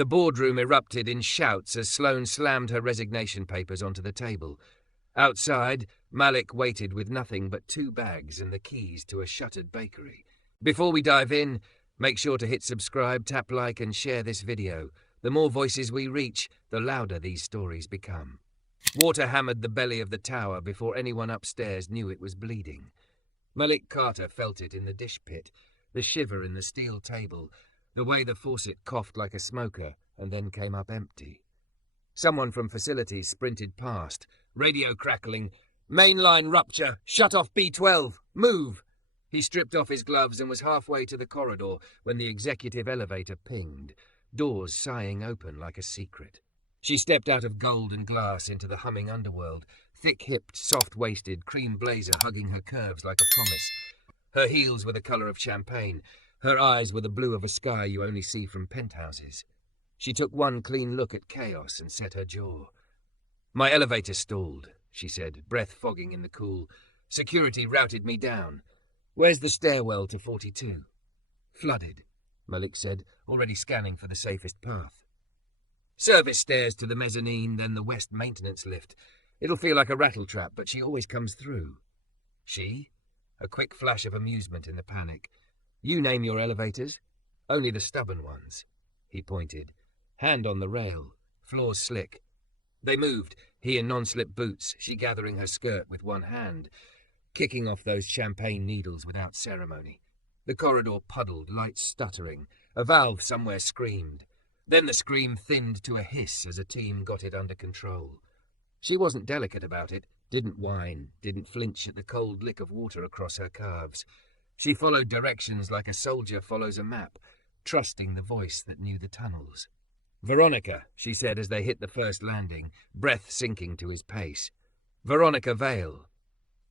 The boardroom erupted in shouts as Sloane slammed her resignation papers onto the table. Outside, Malik waited with nothing but 2 bags and the keys to a shuttered bakery. Before we dive in, make sure to hit subscribe, tap like and share this video. The more voices we reach, the louder these stories become. Water hammered the belly of the tower before anyone upstairs knew it was bleeding. Malik Carter felt it in the dish pit, the shiver in the steel table, the way the faucet coughed like a smoker and then came up empty. Someone from facilities sprinted past, radio crackling, "Main line rupture, shut off B12, move!" He stripped off his gloves and was halfway to the corridor when the executive elevator pinged, doors sighing open like a secret. She stepped out of gold and glass into the humming underworld, thick-hipped, soft-waisted, cream blazer hugging her curves like a promise. Her heels were the colour of champagne. Her eyes were the blue of a sky you only see from penthouses. She took one clean look at chaos and set her jaw. "My elevator stalled," she said, breath fogging in the cool. "Security routed me down. Where's the stairwell to 42? "Flooded," Malik said, already scanning for the safest path. "Service stairs to the mezzanine, then the west maintenance lift. It'll feel like a rattletrap, but she always comes through." "She?" A quick flash of amusement in the panic. "You name your elevators. Only the stubborn ones." He pointed. Hand on the rail. Floors slick. They moved, he in non-slip boots, she gathering her skirt with one hand, kicking off those champagne needles without ceremony. The corridor puddled, lights stuttering. A valve somewhere screamed. Then the scream thinned to a hiss as a team got it under control. She wasn't delicate about it, didn't whine, didn't flinch at the cold lick of water across her calves. She followed directions like a soldier follows a map, trusting the voice that knew the tunnels. "Veronica," she said as they hit the first landing, breath sinking to his pace. "Veronica Vale."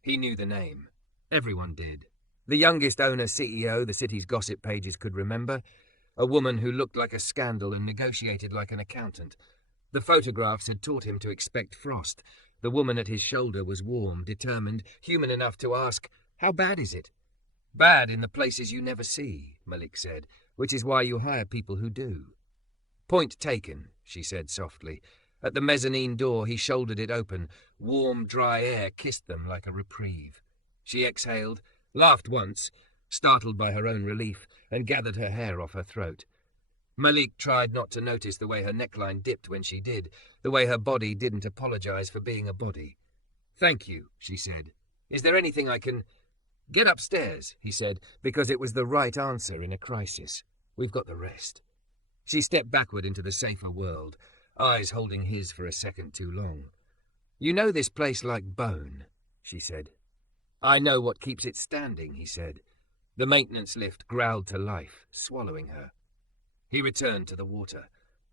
He knew the name. Everyone did. The youngest owner-CEO the city's gossip pages could remember, a woman who looked like a scandal and negotiated like an accountant. The photographs had taught him to expect frost. The woman at his shoulder was warm, determined, human enough to ask, "How bad is it?" "Bad in the places you never see," Malik said, "which is why you hire people who do." "Point taken," she said softly. At the mezzanine door, he shouldered it open. Warm, dry air kissed them like a reprieve. She exhaled, laughed once, startled by her own relief, and gathered her hair off her throat. Malik tried not to notice the way her neckline dipped when she did, the way her body didn't apologize for being a body. "Thank you," she said. "Is there anything I can—" "Get upstairs," he said, because it was the right answer in a crisis. "We've got the rest." She stepped backward into the safer world, eyes holding his for a second too long. "You know this place like bone," she said. "I know what keeps it standing," he said. The maintenance lift growled to life, swallowing her. He returned to the water.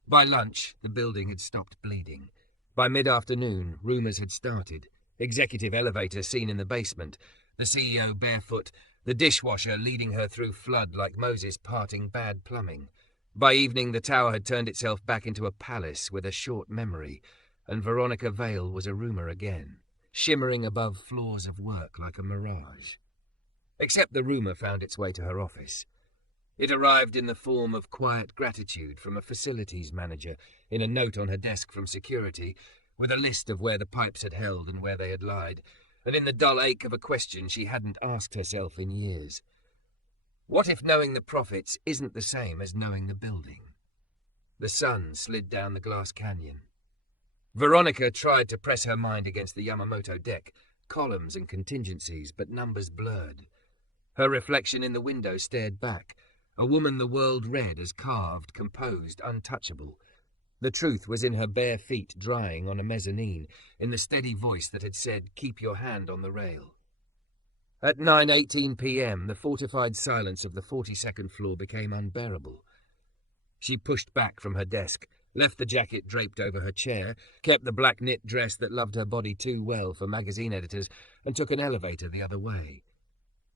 By lunch, the building had stopped bleeding. By mid-afternoon, rumours had started. Executive elevator seen in the basement, the CEO barefoot, the dishwasher leading her through flood like Moses parting bad plumbing. By evening, the tower had turned itself back into a palace with a short memory, and Veronica Vale was a rumour again, shimmering above floors of work like a mirage. Except the rumour found its way to her office. It arrived in the form of quiet gratitude from a facilities manager, in a note on her desk from security, with a list of where the pipes had held and where they had lied, and in the dull ache of a question she hadn't asked herself in years. What if knowing the profits isn't the same as knowing the building? The sun slid down the glass canyon. Veronica tried to press her mind against the Yamamoto deck, columns and contingencies, but numbers blurred. Her reflection in the window stared back, a woman the world read as carved, composed, untouchable. The truth was in her bare feet drying on a mezzanine, in the steady voice that had said, "Keep your hand on the rail." At 9:18 p.m., the fortified silence of the 42nd floor became unbearable. She pushed back from her desk, left the jacket draped over her chair, kept the black knit dress that loved her body too well for magazine editors, and took an elevator the other way.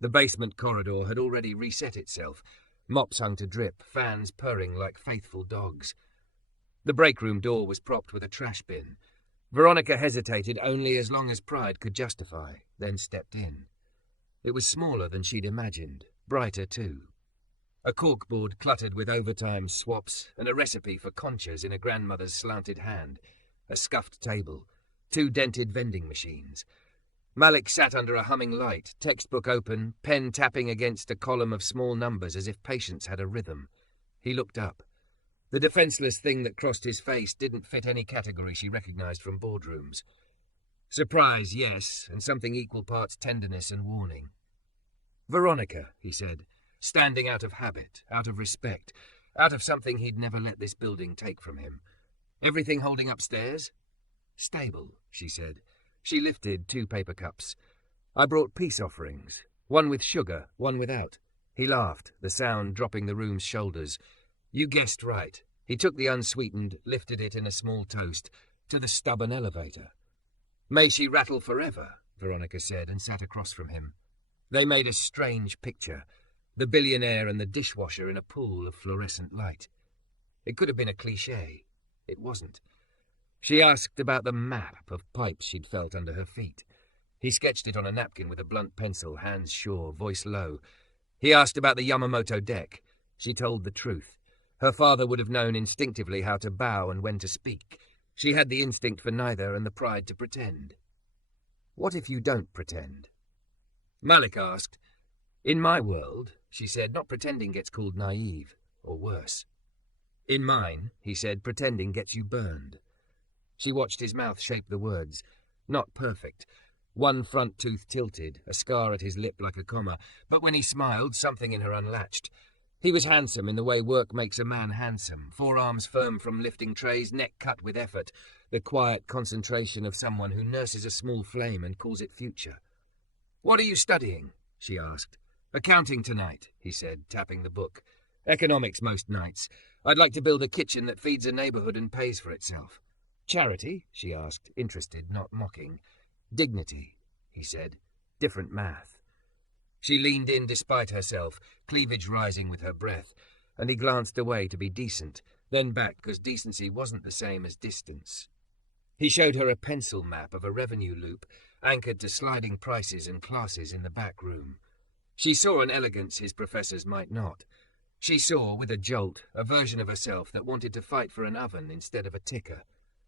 The basement corridor had already reset itself. Mops hung to drip, fans purring like faithful dogs. The break room door was propped with a trash bin. Veronica hesitated only as long as pride could justify, then stepped in. It was smaller than she'd imagined, brighter too. A corkboard cluttered with overtime swaps and a recipe for conchas in a grandmother's slanted hand, a scuffed table, 2 dented vending machines. Malik sat under a humming light, textbook open, pen tapping against a column of small numbers as if patience had a rhythm. He looked up. The defenseless thing that crossed his face didn't fit any category she recognized from boardrooms. Surprise, yes, and something equal parts tenderness and warning. "Veronica," he said, standing out of habit, out of respect, out of something he'd never let this building take from him. "Everything holding upstairs?" "Stable," she said. She lifted 2 paper cups. "I brought peace offerings, one with sugar, one without." He laughed, the sound dropping the room's shoulders. "You guessed right." He took the unsweetened, lifted it in a small toast, to the stubborn elevator. "May she rattle forever," Veronica said, and sat across from him. They made a strange picture, the billionaire and the dishwasher in a pool of fluorescent light. It could have been a cliché. It wasn't. She asked about the map of pipes she'd felt under her feet. He sketched it on a napkin with a blunt pencil, hands sure, voice low. He asked about the Yamamoto deck. She told the truth. Her father would have known instinctively how to bow and when to speak. She had the instinct for neither and the pride to pretend. "What if you don't pretend?" Malik asked. "In my world," she said, "not pretending gets called naive, or worse." "In mine," he said, "pretending gets you burned." She watched his mouth shape the words. Not perfect. One front tooth tilted, a scar at his lip like a comma, but when he smiled, something in her unlatched. He was handsome in the way work makes a man handsome, forearms firm from lifting trays, neck cut with effort, the quiet concentration of someone who nurses a small flame and calls it future. "What are you studying?" she asked. "Accounting tonight," he said, tapping the book. "Economics most nights. I'd like to build a kitchen that feeds a neighborhood and pays for itself." "Charity?" she asked, interested, not mocking. "Dignity," he said. "Different math." She leaned in despite herself, cleavage rising with her breath, and he glanced away to be decent, then back because decency wasn't the same as distance. He showed her a pencil map of a revenue loop, anchored to sliding prices and classes in the back room. She saw an elegance his professors might not. She saw, with a jolt, a version of herself that wanted to fight for an oven instead of a ticker.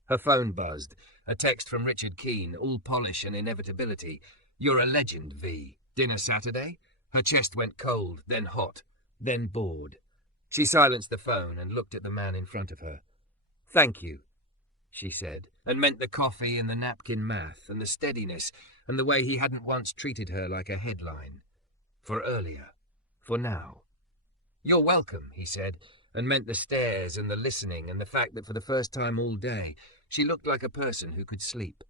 Her phone buzzed, a text from Richard Keene, all polish and inevitability. "You're a legend, V. Dinner Saturday?" Her chest went cold, then hot, then bored. She silenced the phone and looked at the man in front of her. "Thank you," she said, and meant the coffee and the napkin math and the steadiness and the way he hadn't once treated her like a headline. For earlier. For now. "You're welcome," he said, and meant the stares and the listening and the fact that for the first time all day she looked like a person who could sleep.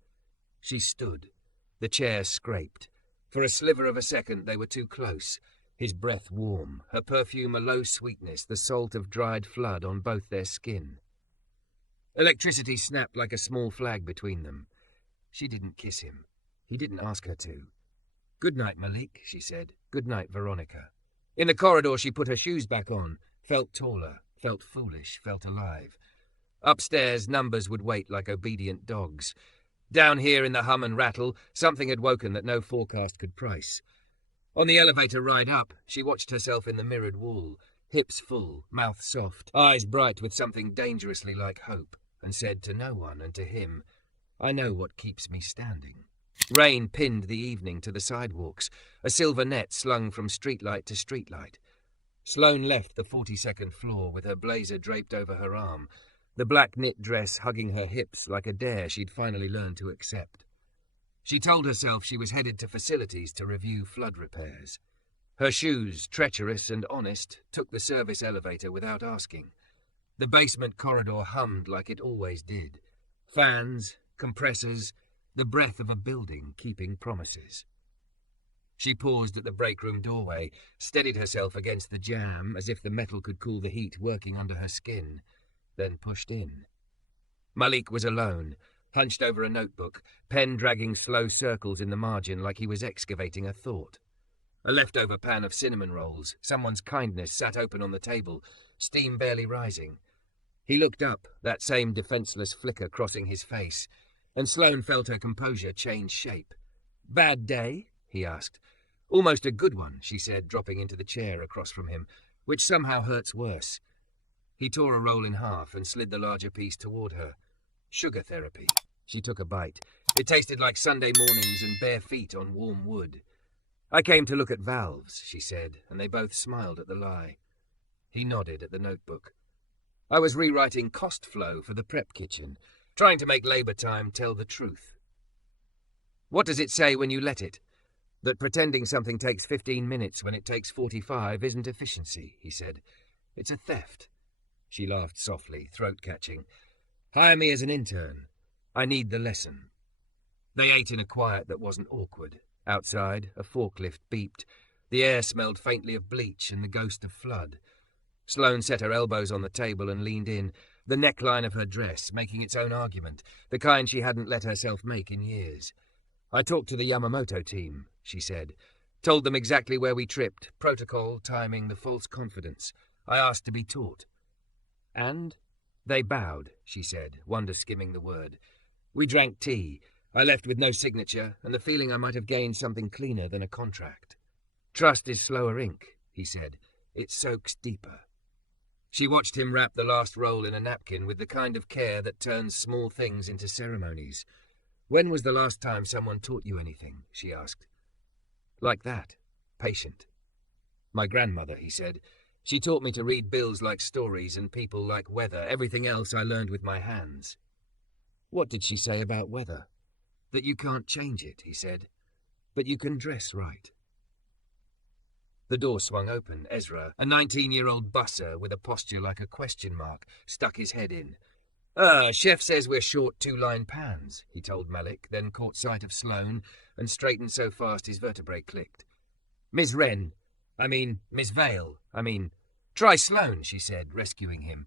She stood. The chair scraped. For a sliver of a second they were too close. His breath warm, her perfume a low sweetness, the salt of dried flood on both their skin. Electricity snapped like a small flag between them. She didn't kiss him. He didn't ask her to. "Good night, Malik," she said. "Good night, Veronica." In the corridor she put her shoes back on, felt taller, felt foolish, felt alive. Upstairs numbers would wait like obedient dogs. Down here in the hum and rattle, something had woken that no forecast could price. On the elevator ride up, she watched herself in the mirrored wall, hips full, mouth soft, eyes bright with something dangerously like hope, and said to no one and to him, "I know what keeps me standing." Rain pinned the evening to the sidewalks, a silver net slung from streetlight to streetlight. Sloane left the 42nd floor with her blazer draped over her arm, the black knit dress hugging her hips like a dare she'd finally learned to accept. She told herself she was headed to facilities to review flood repairs. Her shoes, treacherous and honest, took the service elevator without asking. The basement corridor hummed like it always did. Fans, compressors, the breath of a building keeping promises. She paused at the break room doorway, steadied herself against the jamb as if the metal could cool the heat working under her skin, then pushed in. Malik was alone, hunched over a notebook, pen dragging slow circles in the margin like he was excavating a thought. A leftover pan of cinnamon rolls, someone's kindness sat open on the table, steam barely rising. He looked up, that same defenseless flicker crossing his face, and Sloane felt her composure change shape. "Bad day?" he asked. "Almost a good one," she said, dropping into the chair across from him. which somehow hurts worse. He tore a roll in half and slid the larger piece toward her. Sugar therapy. She took a bite. It tasted like Sunday mornings and bare feet on warm wood. I came to look at valves, she said, and they both smiled at the lie. He nodded at the notebook. I was rewriting cost flow for the prep kitchen, trying to make labour time tell the truth. What does it say when you let it? That pretending something takes 15 minutes when it takes 45 isn't efficiency, he said. It's a theft. She laughed softly, throat-catching. Hire me as an intern. I need the lesson. They ate in a quiet that wasn't awkward. Outside, a forklift beeped. The air smelled faintly of bleach and the ghost of flood. Sloane set her elbows on the table and leaned in, the neckline of her dress making its own argument, the kind she hadn't let herself make in years. I talked to the Yamamoto team, she said. Told them exactly where we tripped, protocol, timing, the false confidence. I asked to be taught. And? They bowed, she said, wonder skimming the word. We drank tea. I left with no signature, and the feeling I might have gained something cleaner than a contract. Trust is slower ink, he said. It soaks deeper. She watched him wrap the last roll in a napkin with the kind of care that turns small things into ceremonies. When was the last time someone taught you anything? She asked. Like that. Patient. My grandmother, he said. She taught me to read bills like stories and people like weather. Everything else I learned with my hands. What did she say about weather? That you can't change it, he said. But you can dress right. The door swung open. Ezra, a 19-year-old busser with a posture like a question mark, stuck his head in. Chef says we're short 2-line pans, he told Malik, then caught sight of Sloane and straightened so fast his vertebrae clicked. Miss Vale. Try Sloane, she said, rescuing him.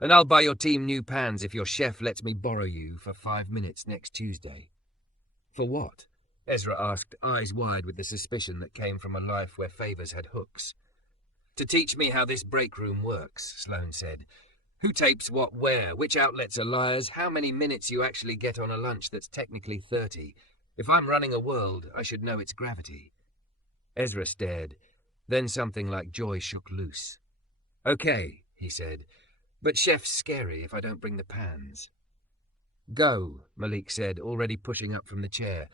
And I'll buy your team new pans if your chef lets me borrow you for 5 minutes next Tuesday. For what? Ezra asked, eyes wide with the suspicion that came from a life where favours had hooks. To teach me how this break room works, Sloane said. Who tapes what where, which outlets are liars, how many minutes you actually get on a lunch that's technically 30. If I'm running a world, I should know its gravity. Ezra stared. Then something like joy shook loose. Okay, he said, but chef's scary if I don't bring the pans. Go, Malik said, already pushing up from the chair.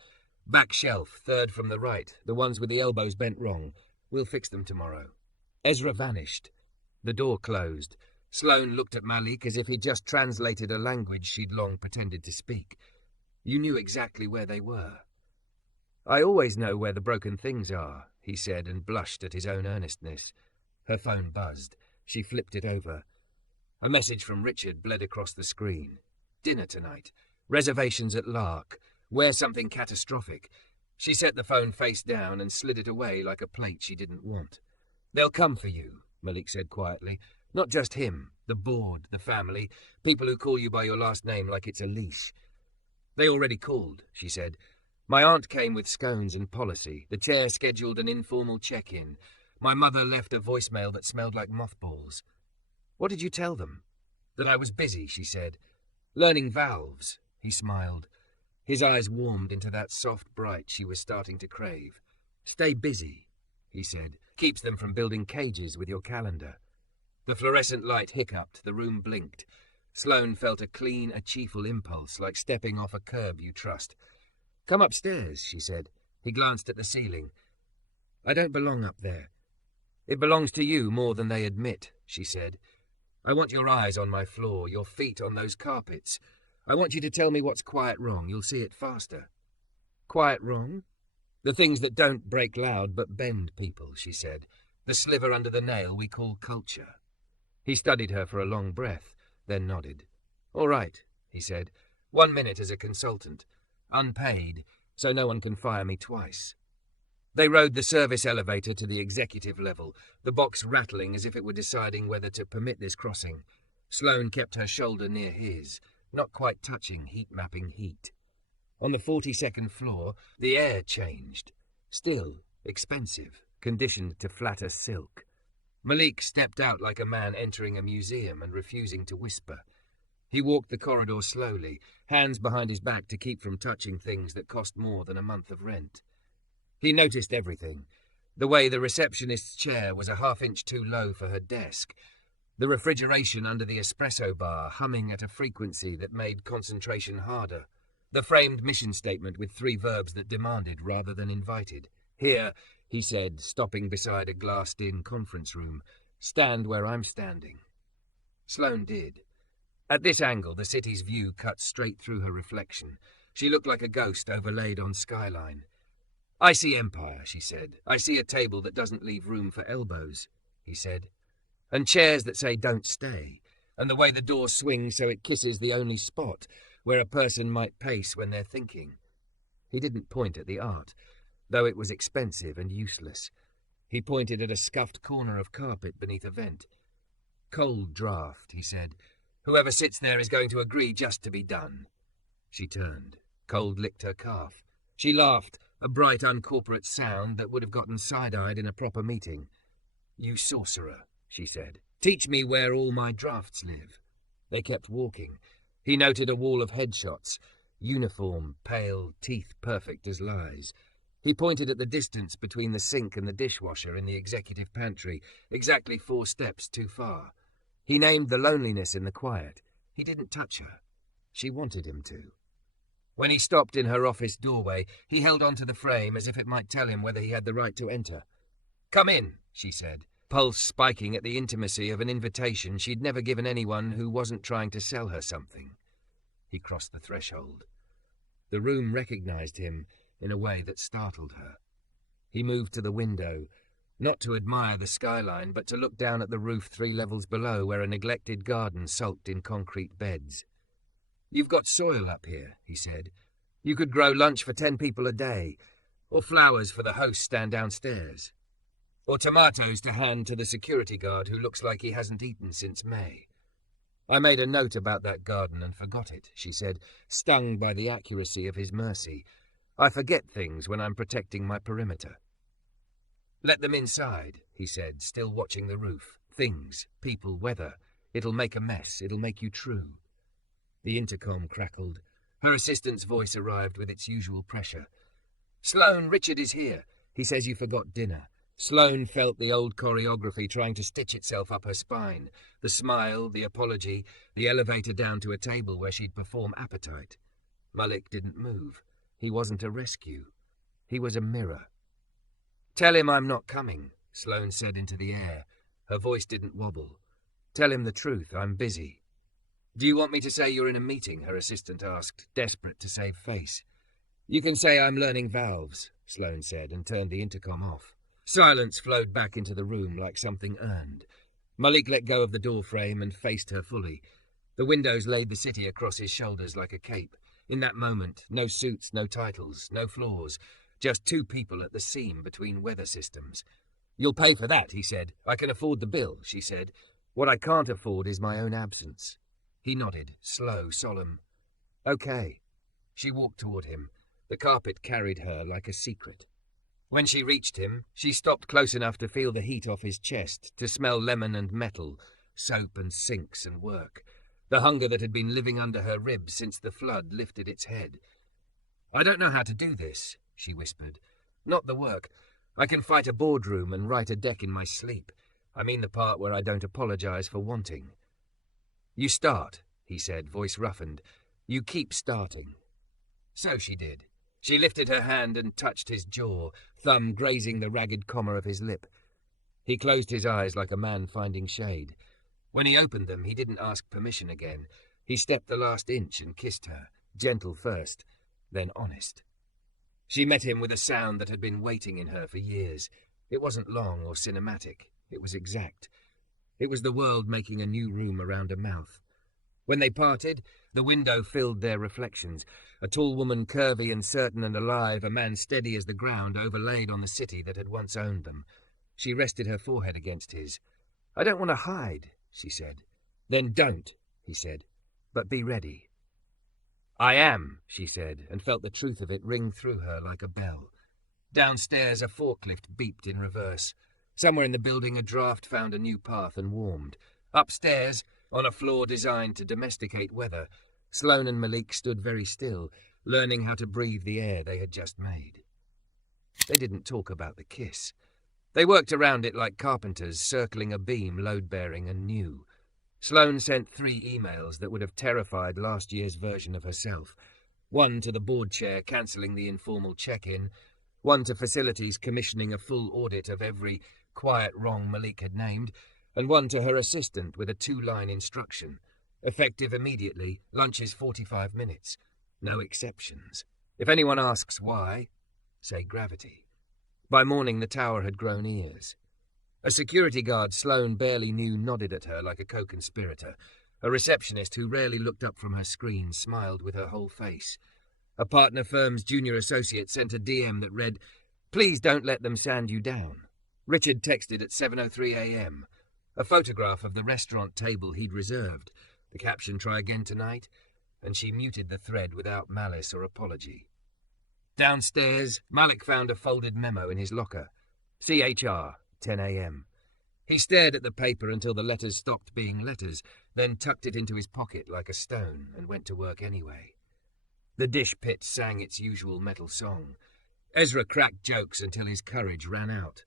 Back shelf, third from the right, the ones with the elbows bent wrong. We'll fix them tomorrow. Ezra vanished. The door closed. Sloane looked at Malik as if he'd just translated a language she'd long pretended to speak. You knew exactly where they were. I always know where the broken things are, he said, and blushed at his own earnestness. Her phone buzzed. She flipped it over. A message from Richard bled across the screen. Dinner tonight. Reservations at Lark. Wear something catastrophic. She set the phone face down and slid it away like a plate she didn't want. They'll come for you, Malik said quietly. Not just him, the board, the family, people who call you by your last name like it's a leash. They already called, she said. My aunt came with scones and policy. The chair scheduled an informal check-in. My mother left a voicemail that smelled like mothballs. What did you tell them? That I was busy, she said. Learning valves, he smiled. His eyes warmed into that soft bright she was starting to crave. Stay busy, he said. Keeps them from building cages with your calendar. The fluorescent light hiccuped, the room blinked. Sloane felt a clean, achievable impulse, like stepping off a curb you trust. Come upstairs, she said. He glanced at the ceiling. I don't belong up there. It belongs to you more than they admit, she said. I want your eyes on my floor, your feet on those carpets. I want you to tell me what's quiet wrong. You'll see it faster. Quiet wrong? The things that don't break loud but bend people, she said. The sliver under the nail we call culture. He studied her for a long breath, then nodded. All right, he said. 1 minute as a consultant. Unpaid, so no one can fire me twice. They rode the service elevator to the executive level, the box rattling as if it were deciding whether to permit this crossing. Sloane kept her shoulder near his, not quite touching heat-mapping heat. On the 42nd floor, the air changed. Still, expensive, conditioned to flatter silk. Malik stepped out like a man entering a museum and refusing to whisper. He walked the corridor slowly, hands behind his back to keep from touching things that cost more than a month of rent. He noticed everything. The way the receptionist's chair was a half-inch too low for her desk. The refrigeration under the espresso bar humming at a frequency that made concentration harder. The framed mission statement with 3 verbs that demanded rather than invited. "Here," he said, stopping beside a glassed-in conference room. "Stand where I'm standing." Sloane did. At this angle, the city's view cut straight through her reflection. She looked like a ghost overlaid on skyline. "I see empire," she said. "I see a table that doesn't leave room for elbows," he said. "And chairs that say don't stay, and the way the door swings so it kisses the only spot where a person might pace when they're thinking." He didn't point at the art, though it was expensive and useless. He pointed at a scuffed corner of carpet beneath a vent. "Cold draft," he said. "Whoever sits there is going to agree just to be done." She turned. Cold licked her calf. She laughed, a bright, uncorporate sound that would have gotten side-eyed in a proper meeting. "You sorcerer," she said. "Teach me where all my drafts live." They kept walking. He noted a wall of headshots, uniform, pale, teeth perfect as lies. He pointed at the distance between the sink and the dishwasher in the executive pantry, exactly 4 steps too far. He named the loneliness in the quiet. He didn't touch her. She wanted him to. When he stopped in her office doorway, he held onto the frame as if it might tell him whether he had the right to enter. "Come in," she said, pulse spiking at the intimacy of an invitation she'd never given anyone who wasn't trying to sell her something. He crossed the threshold. The room recognized him in a way that startled her. He moved to the window, not to admire the skyline, but to look down at the roof 3 levels below where a neglected garden sulked in concrete beds. "You've got soil up here," he said. "You could grow lunch for 10 people a day, or flowers for the host stand downstairs, or tomatoes to hand to the security guard who looks like he hasn't eaten since May." "I made a note about that garden and forgot it," she said, stung by the accuracy of his mercy. "I forget things when I'm protecting my perimeter." "Let them inside," he said, still watching the roof. "Things, people, weather. It'll make a mess. It'll make you true." The intercom crackled. Her assistant's voice arrived with its usual pressure. "Sloane, Richard is here. He says you forgot dinner." Sloane felt the old choreography trying to stitch itself up her spine. The smile, the apology, the elevator down to a table where she'd perform appetite. Malik didn't move. He wasn't a rescue. He was a mirror. "Tell him I'm not coming," Sloane said into the air. Her voice didn't wobble. "Tell him the truth. I'm busy." "Do you want me to say you're in a meeting?" her assistant asked, desperate to save face. "You can say I'm learning valves," Sloane said, and turned the intercom off. Silence flowed back into the room like something earned. Malik let go of the door frame and faced her fully. The windows laid the city across his shoulders like a cape. In that moment, no suits, no titles, no floors, just 2 people at the seam between weather systems. "You'll pay for that," he said. "I can afford the bill," she said. "What I can't afford is my own absence." He nodded, slow, solemn. "Okay." She walked toward him. The carpet carried her like a secret. When she reached him, she stopped close enough to feel the heat off his chest, to smell lemon and metal, soap and sinks and work, the hunger that had been living under her ribs since the flood lifted its head. "I don't know how to do this," she whispered. "Not the work. I can fight a boardroom and write a deck in my sleep. I mean the part where I don't apologize for wanting." "You start," he said, voice roughened. "You keep starting." So she did. She lifted her hand and touched his jaw, thumb grazing the ragged comma of his lip. He closed his eyes like a man finding shade. When he opened them, he didn't ask permission again. He stepped the last inch and kissed her, gentle first, then honest. She met him with a sound that had been waiting in her for years. It wasn't long or cinematic. It was exact. It was the world making a new room around a mouth. When they parted, the window filled their reflections. A tall woman, curvy and certain and alive, a man steady as the ground, overlaid on the city that had once owned them. She rested her forehead against his. "I don't want to hide," she said. "Then don't," he said. "But be ready." "I am," she said, and felt the truth of it ring through her like a bell. Downstairs, a forklift beeped in reverse. Somewhere in the building, a draft found a new path and warmed. Upstairs, on a floor designed to domesticate weather, Sloane and Malik stood very still, learning how to breathe the air they had just made. They didn't talk about the kiss. They worked around it like carpenters circling a beam load-bearing and new. Sloane sent 3 emails that would have terrified last year's version of herself. One to the board chair cancelling the informal check-in, one to facilities commissioning a full audit of every quiet wrong Malik had named, and one to her assistant with a 2-line instruction. Effective immediately, lunch is 45 minutes. No exceptions. If anyone asks why, say gravity. By morning the tower had grown ears. A security guard Sloane barely knew nodded at her like a co-conspirator. A receptionist who rarely looked up from her screen smiled with her whole face. A partner firm's junior associate sent a DM that read, "Please don't let them sand you down." Richard texted at 7:03 a.m. A photograph of the restaurant table he'd reserved. The caption, "Try again tonight," and she muted the thread without malice or apology. Downstairs, Malik found a folded memo in his locker. CHR, 10 a.m. He stared at the paper until the letters stopped being letters, then tucked it into his pocket like a stone and went to work anyway. The dish pit sang its usual metal song. Ezra cracked jokes until his courage ran out.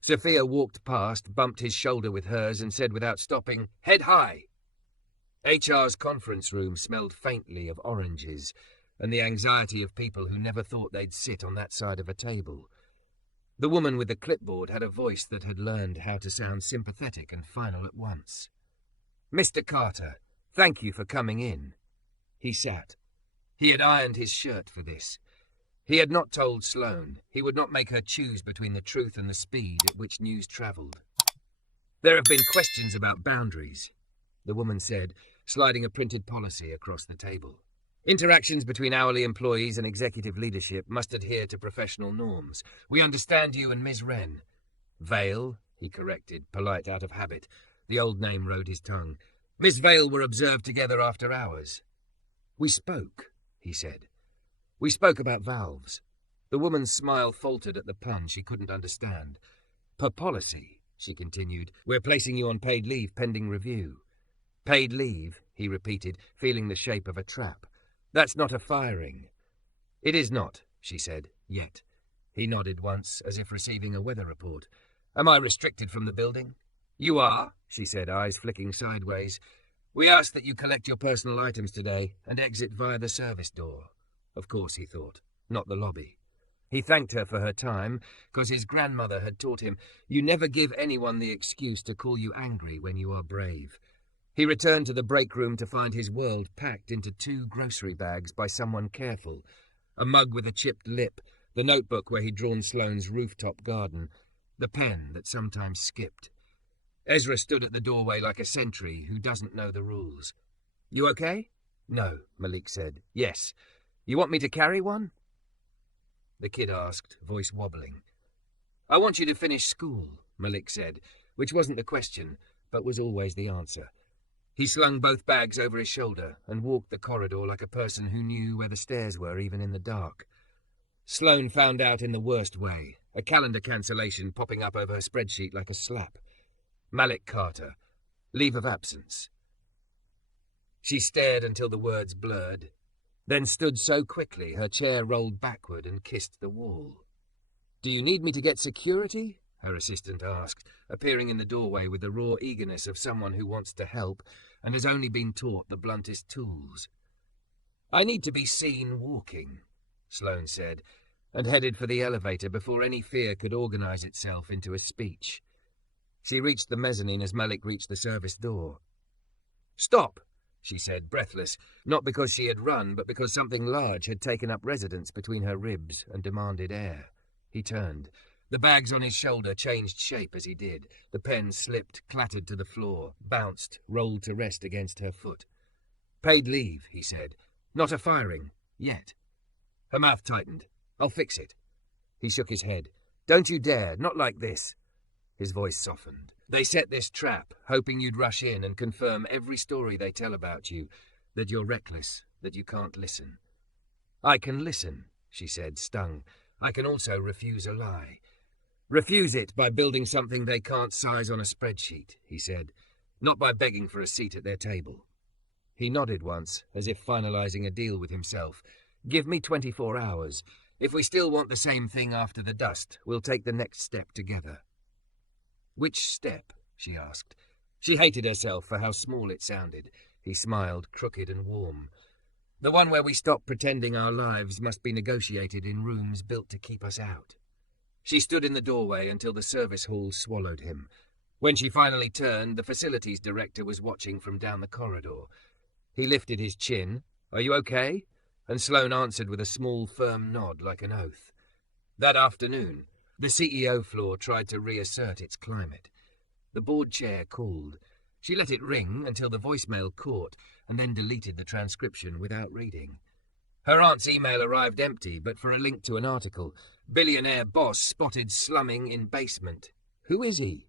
Sophia walked past, bumped his shoulder with hers, and said without stopping, "Head high!" HR's conference room smelled faintly of oranges and the anxiety of people who never thought they'd sit on that side of a table. The woman with the clipboard had a voice that had learned how to sound sympathetic and final at once. "Mr. Carter, thank you for coming in." He sat. He had ironed his shirt for this. He had not told Sloane. He would not make her choose between the truth and the speed at which news travelled. "There have been questions about boundaries," the woman said, sliding a printed policy across the table. "Interactions between hourly employees and executive leadership must adhere to professional norms. We understand you and Ms. Wren." "Vale," he corrected, polite out of habit. The old name rode his tongue. "Miss Vale were observed together after hours." "We spoke," he said. "We spoke about valves." The woman's smile faltered at the pun she couldn't understand. "Per policy," she continued, "we're placing you on paid leave pending review." "Paid leave," he repeated, feeling the shape of a trap. "That's not a firing." "It is not," she said, "yet." He nodded once, as if receiving a weather report. "Am I restricted from the building?" "You are," she said, eyes flicking sideways. "We ask that you collect your personal items today and exit via the service door." Of course, he thought, not the lobby. He thanked her for her time, because his grandmother had taught him, you never give anyone the excuse to call you angry when you are brave. He returned to the break room to find his world packed into 2 grocery bags by someone careful. A mug with a chipped lip, the notebook where he'd drawn Sloane's rooftop garden, the pen that sometimes skipped. Ezra stood at the doorway like a sentry who doesn't know the rules. "You okay?" "No," Malik said. "Yes. You want me to carry one?" The kid asked, voice wobbling. "I want you to finish school," Malik said, which wasn't the question, but was always the answer. He slung both bags over his shoulder and walked the corridor like a person who knew where the stairs were even in the dark. Sloane found out in the worst way, a calendar cancellation popping up over her spreadsheet like a slap. Malik Carter. Leave of absence. She stared until the words blurred, then stood so quickly her chair rolled backward and kissed the wall. "Do you need me to get security?" her assistant asked, appearing in the doorway with the raw eagerness of someone who wants to help and has only been taught the bluntest tools. "I need to be seen walking," Sloane said, and headed for the elevator before any fear could organize itself into a speech. She reached the mezzanine as Malik reached the service door. "Stop," she said, breathless, not because she had run, but because something large had taken up residence between her ribs and demanded air. He turned. The bags on his shoulder changed shape as he did. The pen slipped, clattered to the floor, bounced, rolled to rest against her foot. "Paid leave," he said. "Not a firing. Yet." Her mouth tightened. "I'll fix it." He shook his head. "Don't you dare. Not like this." His voice softened. "They set this trap, hoping you'd rush in and confirm every story they tell about you, that you're reckless, that you can't listen." "I can listen," she said, stung. "I can also refuse a lie." "Refuse it by building something they can't size on a spreadsheet," he said, "not by begging for a seat at their table." He nodded once, as if finalizing a deal with himself. "Give me 24 hours. If we still want the same thing after the dust, we'll take the next step together." "Which step?" she asked. She hated herself for how small it sounded. He smiled, crooked and warm. "The one where we stop pretending our lives must be negotiated in rooms built to keep us out." She stood in the doorway until the service hall swallowed him. When she finally turned, the facilities director was watching from down the corridor. He lifted his chin. "Are you okay?" And Sloane answered with a small, firm nod like an oath. That afternoon, the CEO floor tried to reassert its climate. The board chair called. She let it ring until the voicemail caught, and then deleted the transcription without reading. Her aunt's email arrived empty, but for a link to an article. Billionaire boss spotted slumming in basement. Who is he?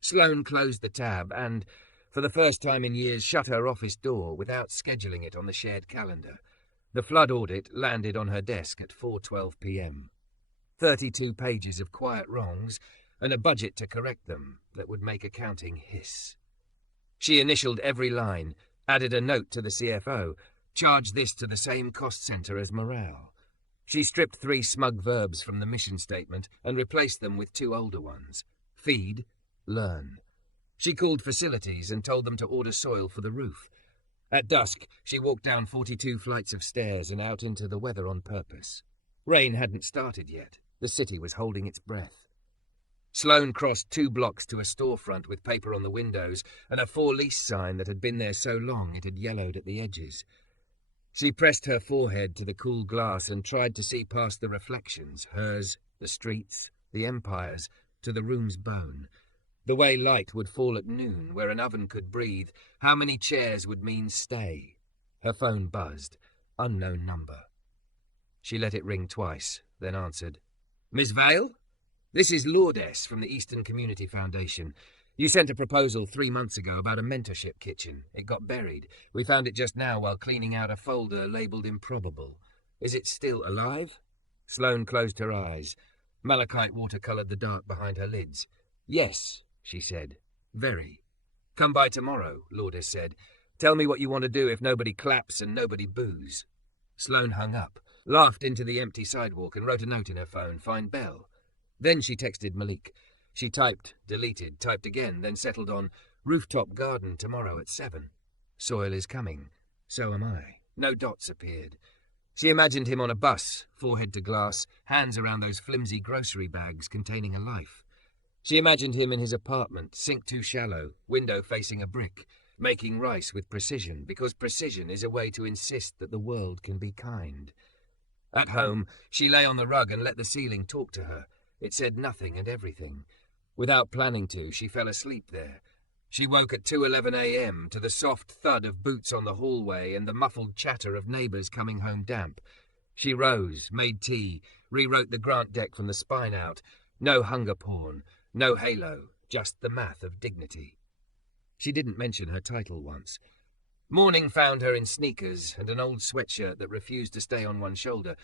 Sloane closed the tab and, for the first time in years, shut her office door without scheduling it on the shared calendar. The flood audit landed on her desk at 4:12 p.m. 32 pages of quiet wrongs, and a budget to correct them that would make accounting hiss. She initialed every line, added a note to the CFO, charged this to the same cost center as morale. She stripped 3 smug verbs from the mission statement and replaced them with 2 older ones. Feed, learn. She called facilities and told them to order soil for the roof. At dusk, she walked down 42 flights of stairs and out into the weather on purpose. Rain hadn't started yet. The city was holding its breath. Sloane crossed 2 blocks to a storefront with paper on the windows and a for-lease sign that had been there so long it had yellowed at the edges. She pressed her forehead to the cool glass and tried to see past the reflections, hers, the streets, the empires, to the room's bone. The way light would fall at noon, where an oven could breathe, how many chairs would mean stay. Her phone buzzed. Unknown number. She let it ring twice, then answered. "Miss Vale? This is Lourdes from the Eastern Community Foundation. You sent a proposal 3 months ago about a mentorship kitchen. It got buried. We found it just now while cleaning out a folder labelled improbable. Is it still alive?" Sloane closed her eyes. Malachite watercoloured the dark behind her lids. "Yes," she said. "Very." "Come by tomorrow," Lourdes said. "Tell me what you want to do if nobody claps and nobody boos." Sloane hung up, laughed into the empty sidewalk and wrote a note in her phone, "Find Belle." Then she texted Malik. She typed, deleted, typed again, then settled on, "Rooftop garden tomorrow at 7. Soil is coming. So am I. No dots appeared. She imagined him on a bus, forehead to glass, hands around those flimsy grocery bags containing a life. She imagined him in his apartment, sink too shallow, window facing a brick, making rice with precision, because precision is a way to insist that the world can be kind. At home, she lay on the rug and let the ceiling talk to her. It said nothing and everything. Without planning to, she fell asleep there. She woke at 2:11 a.m. to the soft thud of boots on the hallway and the muffled chatter of neighbours coming home damp. She rose, made tea, rewrote the grant deck from the spine out. No hunger porn, no halo, just the math of dignity. She didn't mention her title once. Morning found her in sneakers and an old sweatshirt that refused to stay on one shoulder.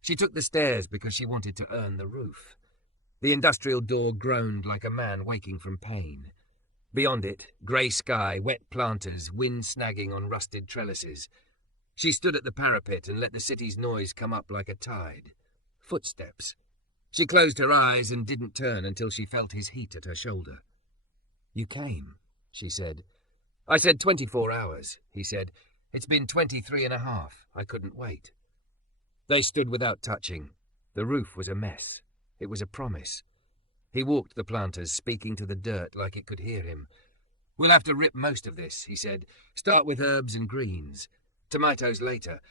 She took the stairs because she wanted to earn the roof. The industrial door groaned like a man waking from pain. Beyond it, grey sky, wet planters, wind snagging on rusted trellises. She stood at the parapet and let the city's noise come up like a tide. Footsteps. She closed her eyes and didn't turn until she felt his heat at her shoulder. "You came," she said. "I said 24 hours, he said. "It's been 23.5. I couldn't wait." They stood without touching. The roof was a mess. It was a promise. He walked the planters, speaking to the dirt like it could hear him. "We'll have to rip most of this," he said. "Start with herbs and greens. Tomatoes later.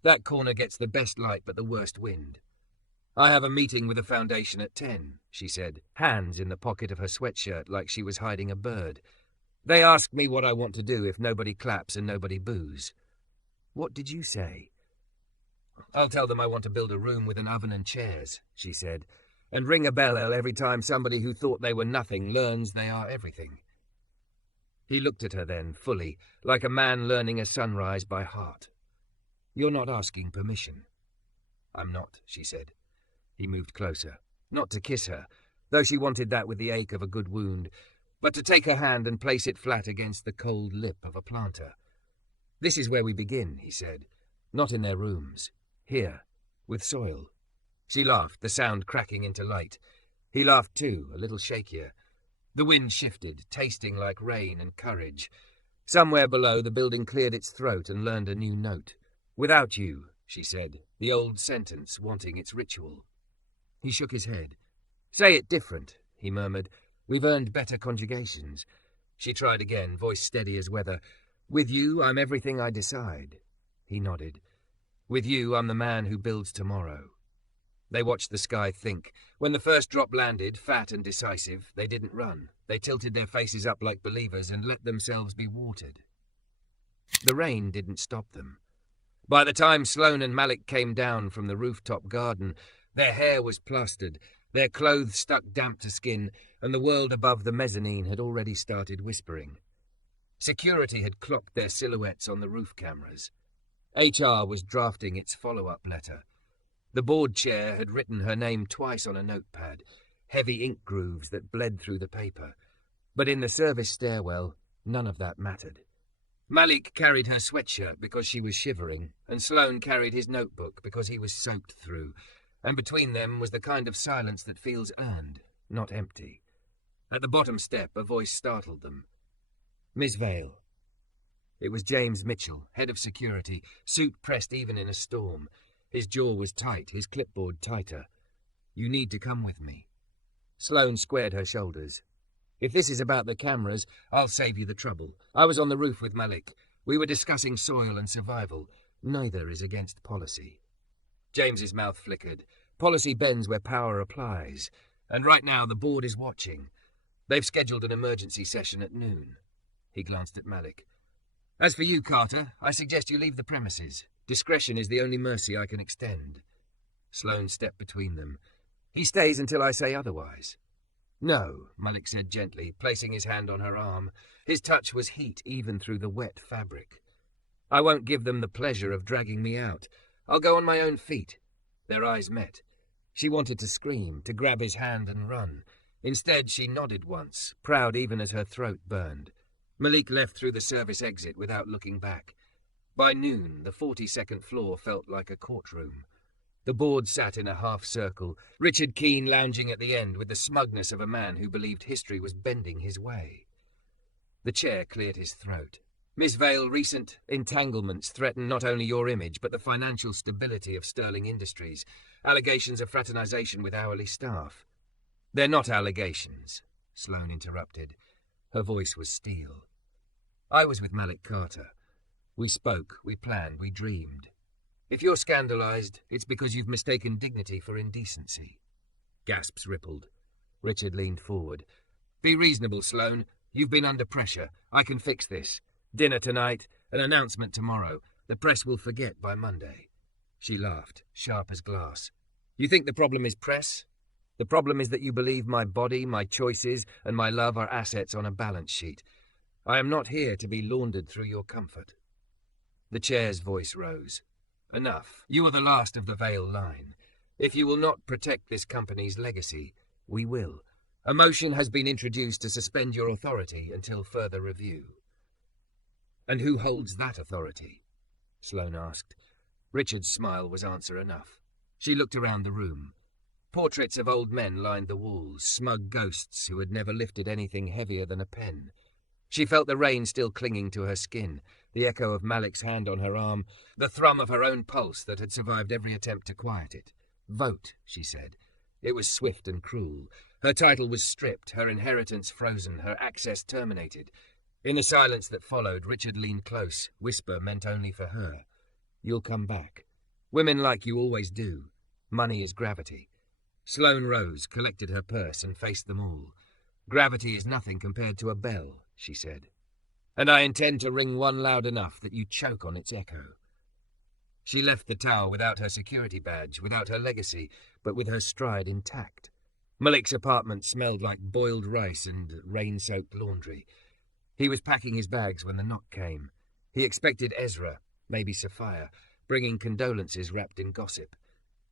That corner gets the best light but the worst wind." "I have a meeting with the foundation at 10, she said, hands in the pocket of her sweatshirt like she was hiding a bird. "They asked me what I want to do if nobody claps and nobody boos." "What did you say?" "I'll tell them I want to build a room with an oven and chairs," she said, "and ring a bell every time somebody who thought they were nothing learns they are everything." He looked at her then, fully, like a man learning a sunrise by heart. "You're not asking permission." "I'm not," she said. He moved closer, not to kiss her, though she wanted that with the ache of a good wound, but to take her hand and place it flat against the cold lip of a planter. "This is where we begin," he said. "Not in their rooms. Here, with soil." She laughed, the sound cracking into light. He laughed too, a little shakier. The wind shifted, tasting like rain and courage. Somewhere below, the building cleared its throat and learned a new note. "Without you," she said, the old sentence wanting its ritual. He shook his head. "Say it different," he murmured. "We've earned better conjugations." She tried again, voice steady as weather. "With you, I'm everything I decide." He nodded. "With you, I'm the man who builds tomorrow." They watched the sky think. When the first drop landed, fat and decisive, they didn't run. They tilted their faces up like believers and let themselves be watered. The rain didn't stop them. By the time Sloane and Malik came down from the rooftop garden, their hair was plastered, their clothes stuck damp to skin, and the world above the mezzanine had already started whispering. Security had clocked their silhouettes on the roof cameras. HR was drafting its follow-up letter. The board chair had written her name twice on a notepad, heavy ink grooves that bled through the paper. But in the service stairwell, none of that mattered. Malik carried her sweatshirt because she was shivering, and Sloane carried his notebook because he was soaked through, and between them was the kind of silence that feels earned, not empty. At the bottom step, a voice startled them. "Miss Vale." It was James Mitchell, head of security, suit pressed even in a storm. His jaw was tight, his clipboard tighter. "You need to come with me." Sloane squared her shoulders. "If this is about the cameras, I'll save you the trouble. I was on the roof with Malik. We were discussing soil and survival. Neither is against policy." James's mouth flickered. "Policy bends where power applies. And right now the board is watching. They've scheduled an emergency session at noon." He glanced at Malik. "As for you, Carter, I suggest you leave the premises. Discretion is the only mercy I can extend." Sloane stepped between them. "He stays until I say otherwise." "No," Malik said gently, placing his hand on her arm. His touch was heat even through the wet fabric. "I won't give them the pleasure of dragging me out. I'll go on my own feet." Their eyes met. She wanted to scream, to grab his hand and run. Instead, she nodded once, proud even as her throat burned. Malik left through the service exit without looking back. By noon, the 42nd floor felt like a courtroom. The board sat in a half-circle, Richard Keene lounging at the end with the smugness of a man who believed history was bending his way. The chair cleared his throat. "Miss Vale, recent entanglements threaten not only your image, but the financial stability of Sterling Industries. Allegations of fraternization with hourly staff." "They're not allegations," Sloane interrupted. Her voice was steel. "I was with Malik Carter. We spoke, we planned, we dreamed. If you're scandalized, it's because you've mistaken dignity for indecency." Gasps rippled. Richard leaned forward. "Be reasonable, Sloane. You've been under pressure. I can fix this. Dinner tonight, an announcement tomorrow. The press will forget by Monday." She laughed, sharp as glass. "You think the problem is press? The problem is that you believe my body, my choices, and my love are assets on a balance sheet. I am not here to be laundered through your comfort." The chair's voice rose. "Enough. You are the last of the Vale line. If you will not protect this company's legacy, we will. A motion has been introduced to suspend your authority until further review." "And who holds that authority?" Sloane asked. Richard's smile was answer enough. She looked around the room. Portraits of old men lined the walls, smug ghosts who had never lifted anything heavier than a pen. She felt the rain still clinging to her skin, the echo of Malik's hand on her arm, the thrum of her own pulse that had survived every attempt to quiet it. "Vote," she said. It was swift and cruel. Her title was stripped, her inheritance frozen, her access terminated. In the silence that followed, Richard leaned close. Whisper meant only for her. "You'll come back. Women like you always do. Money is gravity." Sloane rose, collected her purse, and faced them all. "Gravity is nothing compared to a bell," she said. "And I intend to ring one loud enough that you choke on its echo." She left the tower without her security badge, without her legacy, but with her stride intact. Malik's apartment smelled like boiled rice and rain-soaked laundry. He was packing his bags when the knock came. He expected Ezra, maybe Sophia, bringing condolences wrapped in gossip.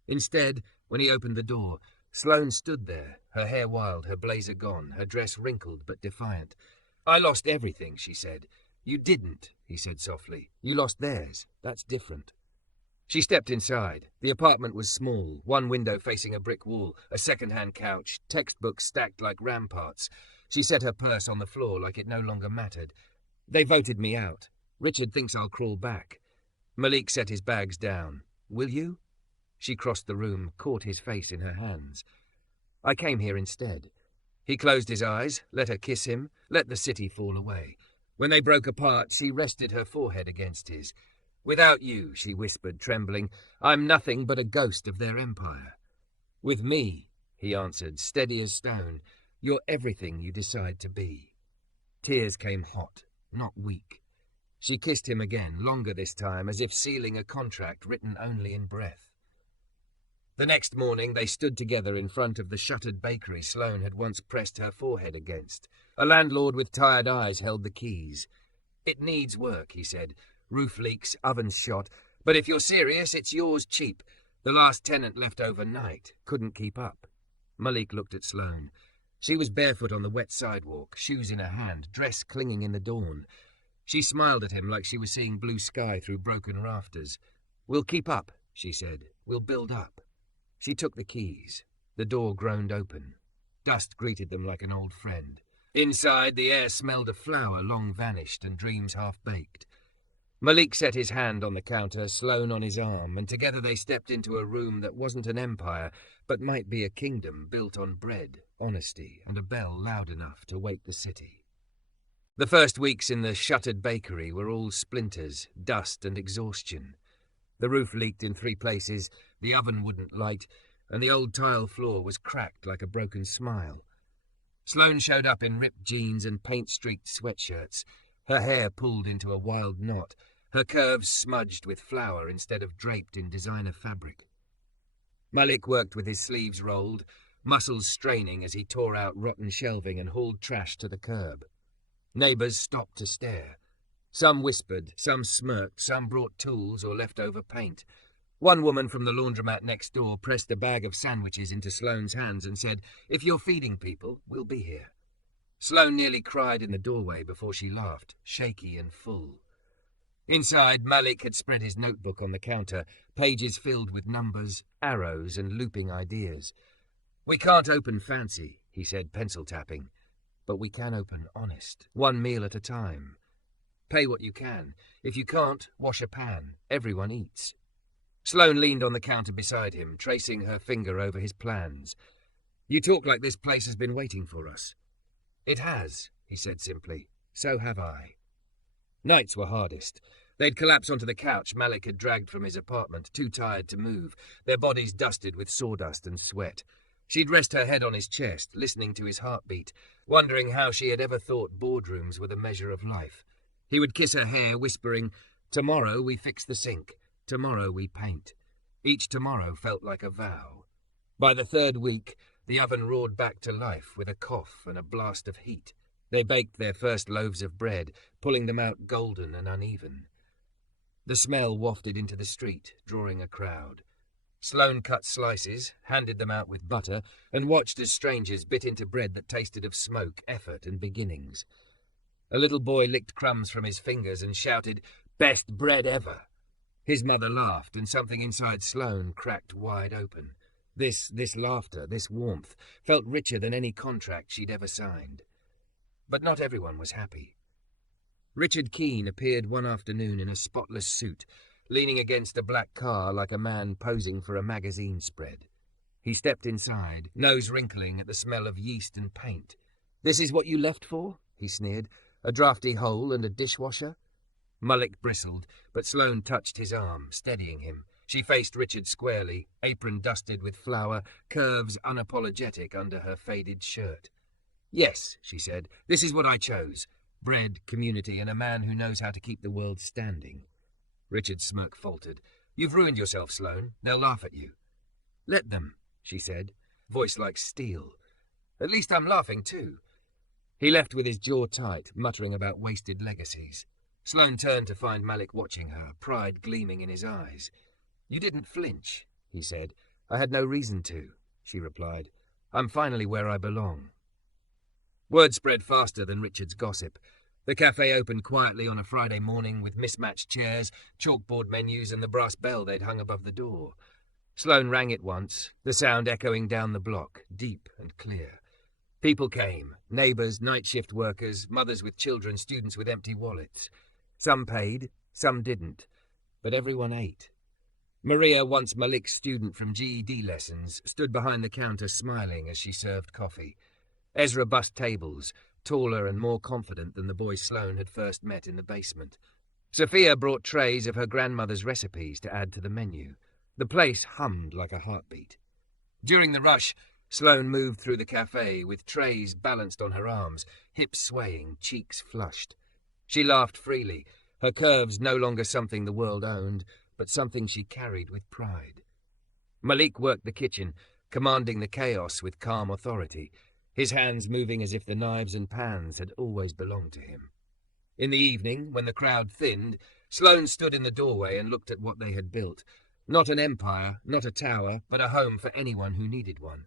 Instead, when he opened the door, Sloane stood there, her hair wild, her blazer gone, her dress wrinkled but defiant. "I lost everything," she said. "You didn't," he said softly. "You lost theirs. That's different." She stepped inside. The apartment was small, one window facing a brick wall, a second-hand couch, textbooks stacked like ramparts. She set her purse on the floor like it no longer mattered. They voted me out. Richard thinks I'll crawl back. Malik set his bags down. Will you? She crossed the room, caught his face in her hands. I came here instead. He closed his eyes, let her kiss him, let the city fall away. When they broke apart, she rested her forehead against his. Without you, she whispered, trembling, I'm nothing but a ghost of their empire. With me, he answered, steady as stone, you're everything you decide to be. Tears came hot, not weak. She kissed him again, longer this time, as if sealing a contract written only in breath. The next morning they stood together in front of the shuttered bakery Sloane had once pressed her forehead against. A landlord with tired eyes held the keys. It needs work, he said. Roof leaks, ovens shot. But if you're serious, it's yours cheap. The last tenant left overnight. Couldn't keep up. Malik looked at Sloane. She was barefoot on the wet sidewalk, shoes in her hand, dress clinging in the dawn. She smiled at him like she was seeing blue sky through broken rafters. We'll keep up, she said. We'll build up. She took the keys. The door groaned open. Dust greeted them like an old friend. Inside, the air smelled of flour long vanished and dreams half-baked. Malik set his hand on the counter, Sloane on his arm, and together they stepped into a room that wasn't an empire, but might be a kingdom built on bread, honesty, and a bell loud enough to wake the city. The first weeks in the shuttered bakery were all splinters, dust, and exhaustion. The roof leaked in 3 places, the oven wouldn't light, and the old tile floor was cracked like a broken smile. Sloane showed up in ripped jeans and paint-streaked sweatshirts, her hair pulled into a wild knot, her curves smudged with flour instead of draped in designer fabric. Malik worked with his sleeves rolled, muscles straining as he tore out rotten shelving and hauled trash to the curb. Neighbours stopped to stare. Some whispered, some smirked, some brought tools or leftover paint. One woman from the laundromat next door pressed a bag of sandwiches into Sloane's hands and said, If you're feeding people, we'll be here. Sloane nearly cried in the doorway before she laughed, shaky and full. Inside, Malik had spread his notebook on the counter, pages filled with numbers, arrows, and looping ideas. We can't open fancy, he said, pencil tapping, but we can open honest, 1 meal at a time. Pay what you can. If you can't, wash a pan. Everyone eats. Sloane leaned on the counter beside him, tracing her finger over his plans. You talk like this place has been waiting for us. It has, he said simply. So have I. Nights were hardest. They'd collapse onto the couch Malik had dragged from his apartment, too tired to move, their bodies dusted with sawdust and sweat. She'd rest her head on his chest, listening to his heartbeat, wondering how she had ever thought boardrooms were the measure of life. He would kiss her hair, whispering, Tomorrow we fix the sink. Tomorrow we paint. Each tomorrow felt like a vow. By the 3rd week, the oven roared back to life with a cough and a blast of heat. They baked their first loaves of bread, pulling them out golden and uneven. The smell wafted into the street, drawing a crowd. Sloane cut slices, handed them out with butter, and watched as strangers bit into bread that tasted of smoke, effort, and beginnings. A little boy licked crumbs from his fingers and shouted, Best bread ever! His mother laughed, and something inside Sloane cracked wide open. This laughter, this warmth, felt richer than any contract she'd ever signed. But not everyone was happy. Richard Keene appeared one afternoon in a spotless suit, leaning against a black car like a man posing for a magazine spread. He stepped inside, nose wrinkling at the smell of yeast and paint. This is what you left for? He sneered. A drafty hole and a dishwasher? Malik bristled, but Sloane touched his arm, steadying him. She faced Richard squarely, apron dusted with flour, curves unapologetic under her faded shirt. Yes, she said, this is what I chose. Bread, community, and a man who knows how to keep the world standing. Richard's smirk faltered. You've ruined yourself, Sloane. They'll laugh at you. Let them, she said, voice like steel. At least I'm laughing too. He left with his jaw tight, muttering about wasted legacies. Sloane turned to find Malik watching her, pride gleaming in his eyes. You didn't flinch, he said. I had no reason to, she replied. I'm finally where I belong. Word spread faster than Richard's gossip. The cafe opened quietly on a Friday morning with mismatched chairs, chalkboard menus, and the brass bell they'd hung above the door. Sloane rang it once, the sound echoing down the block, deep and clear. People came, neighbours, night shift workers, mothers with children, students with empty wallets. Some paid, some didn't, but everyone ate. Maria, once Malik's student from GED lessons, stood behind the counter smiling as she served coffee. Ezra bussed tables, taller and more confident than the boy Sloane had first met in the basement. Sophia brought trays of her grandmother's recipes to add to the menu. The place hummed like a heartbeat. During the rush, Sloane moved through the cafe with trays balanced on her arms, hips swaying, cheeks flushed. She laughed freely, her curves no longer something the world owned, but something she carried with pride. Malik worked the kitchen, commanding the chaos with calm authority, his hands moving as if the knives and pans had always belonged to him. In the evening, when the crowd thinned, Sloane stood in the doorway and looked at what they had built. Not an empire, not a tower, but a home for anyone who needed one.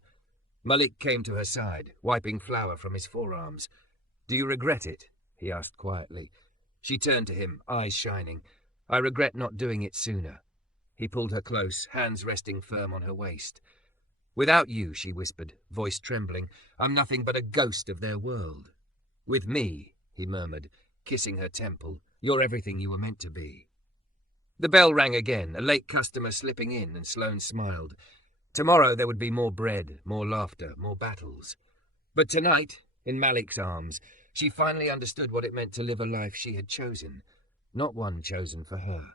Malik came to her side, wiping flour from his forearms. "Do you regret it?" he asked quietly. She turned to him, eyes shining. "I regret not doing it sooner." He pulled her close, hands resting firm on her waist. "Without you," she whispered, voice trembling, "I'm nothing but a ghost of their world." "With me," he murmured, kissing her temple, "you're everything you were meant to be." The bell rang again, a late customer slipping in, and Sloane smiled. Tomorrow there would be more bread, more laughter, more battles. But tonight, in Malik's arms, she finally understood what it meant to live a life she had chosen, not one chosen for her.